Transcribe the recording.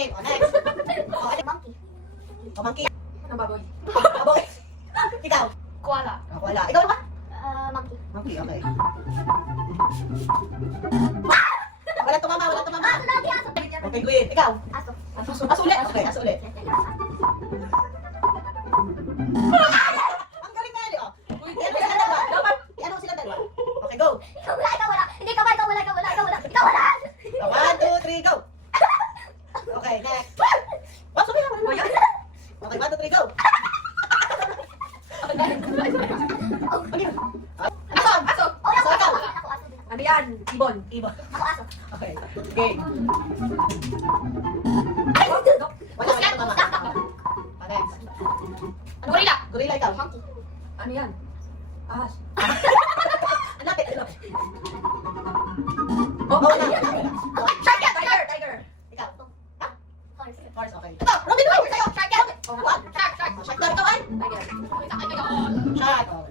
game. O, next. Monkey. O, monkey. Ano baboy? Baboy. Ikaw. Koala. O, wala. Ikaw naman? Monkey. Monkey, okay. Wala tumama, wala tumama. Aso lagi, aso. O, penguin. Ikaw. Aso. Aso ulit. Okay, aso ulit. Ang galing na yun, oh. Ano sila dalawa? Dapat. Ano sila dalawa? Okay, go. Ikaw wala, ikaw wala. Hindi, ikaw wala, ikaw wala, ikaw wala, ikaw wala. Ikaw wala. O, 1, 2, 3, go. Okay, next. Oh, sabi na, wala na. Okay, 1, 2, 3, go. Okay. Aso. Aso. Oh, Aso, ikaw. Ako, aso din. Ano yan? Ibon. Ibon. Ako, aso. Okay. Game. Ay, dito. Wala, wala tumama. O, next. Gorilla. Gorilla, ikaw. Monkey. Ano yan? Ahas. Ang lapit, ang lapit. Oh, wala. Shark yan. Tiger. Tiger. Ikaw. Horse. Forest, okay. Ito, Robin Hood, sa'yo. Shark yan. Oh, what? Shark. Shark. Shark daw, ikaw, ay? Tiger. Shark. Oh,